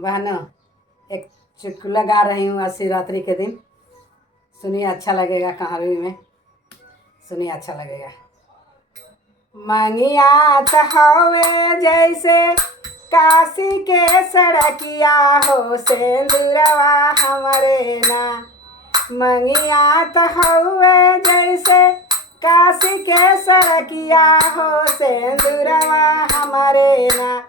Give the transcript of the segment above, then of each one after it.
बहनों, एक चुटकुला गा रही हूँ आज शिवरात्रि के दिन। सुनिए, अच्छा लगेगा। कहानी में सुनिए, अच्छा लगेगा। मंगिया त हवे जैसे काशी के सड़किया हो, सिंदूरवा हमरे ना। मंगिया त हवे जैसे काशी के सड़किया हो, सिंदूरवा हमरे ना।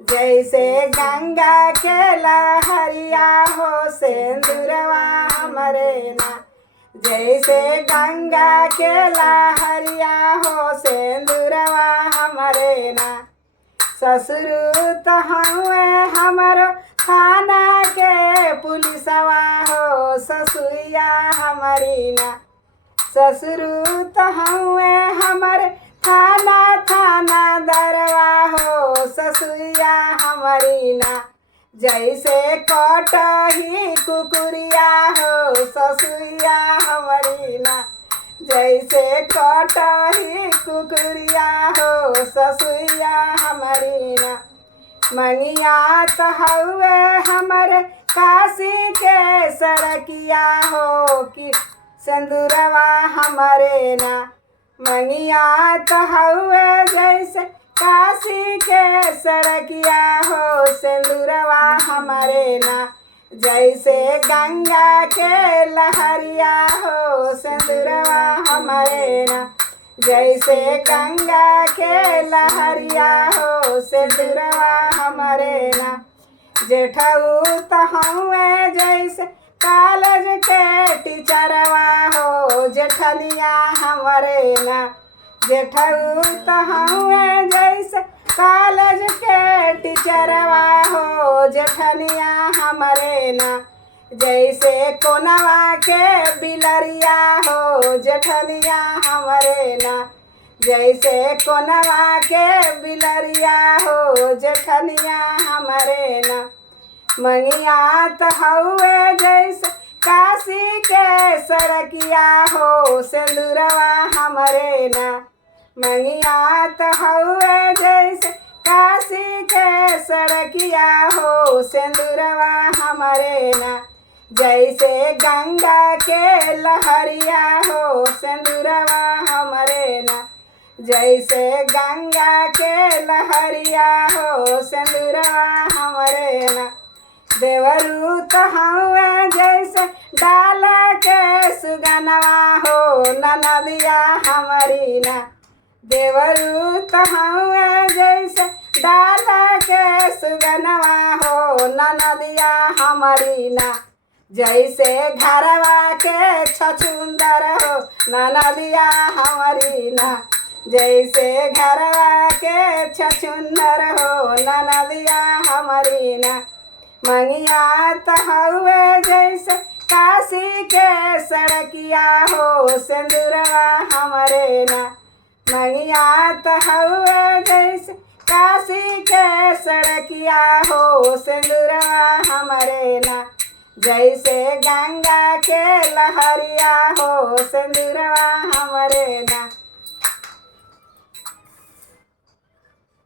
जैसे गंगा के लहरिया हो, सिंदूरवा हमरे ना। जैसे गंगा के लहरिया हो, सिंदूरवा हमरे ना। ससुर त हउए हमरो थाना के पुलिसवा हो, ससुरिया हमारी ना। ससुर त हउए हमरे थाना दरवा हो, ससुरिया हमारी ना। जैसे कटही कुकुरिया हो, ससुरिया हमारी ना। जैसे कटही कुकुरिया हो, ससुरिया हमारी ना। मंगिया त हउए हमरे काशी के सड़किया हो, कि सिंदूरवा हमरे ना। मंगिया त हउए जैसे काशी के सड़किया हो, सिंदूरवा हमरे ना। जैसे गंगा के लहरिया हो, सिंदूरवा हमरे ना। जैसे गंगा के लहरिया हो, सिंदूरवा हमरे ना। जेठऊ त हउए जैसे कॉलेज के टीचरवा हो, जेठनिया हमरे ना। जेठऊ त हउए जैसे कॉलेज के टीचरवा हो, जेठनिया हमरे ना। जैसे कोनवा के बिलरिया हो, जेठनिया हमरे ना। जैसे कोनवा के बिलरिया हो, जेठनिया हमरे ना। मंगिया त हउए जैसे काशी के सड़किया हो, सिंदूरवा हमरे ना। मंगिया त हउए जैसे काशी के सड़किया हो, सिंदूरवा हमरे ना। जैसे गंगा के लहरिया हो, सिंदूरवा हमरे ना। जैसे गंगा के लहरिया हो, सिंदूरवा हमरे ना। देवरू त हउए जैसे डाला के सुगनवा हो, ननदिया हमारी ना। देवरू त हउए जैसे डाला के सुगनवा हो, ननदिया हमारी ना। जैसे घरवा के छछुंदर हो, ननदिया हमारी ना। जैसे घरवा के छछुंदर हो, ननदिया हमारी ना। मंगिया त हउए जैसे काशी के सड़किया हो, सिंदूरवा हमरे ना। मंगिया त हउए जैसे काशी के सड़किया हो, सिंदूरवा हमरे ना। जैसे गंगा के लहरिया हो, सिंदूरवा हमरे ना।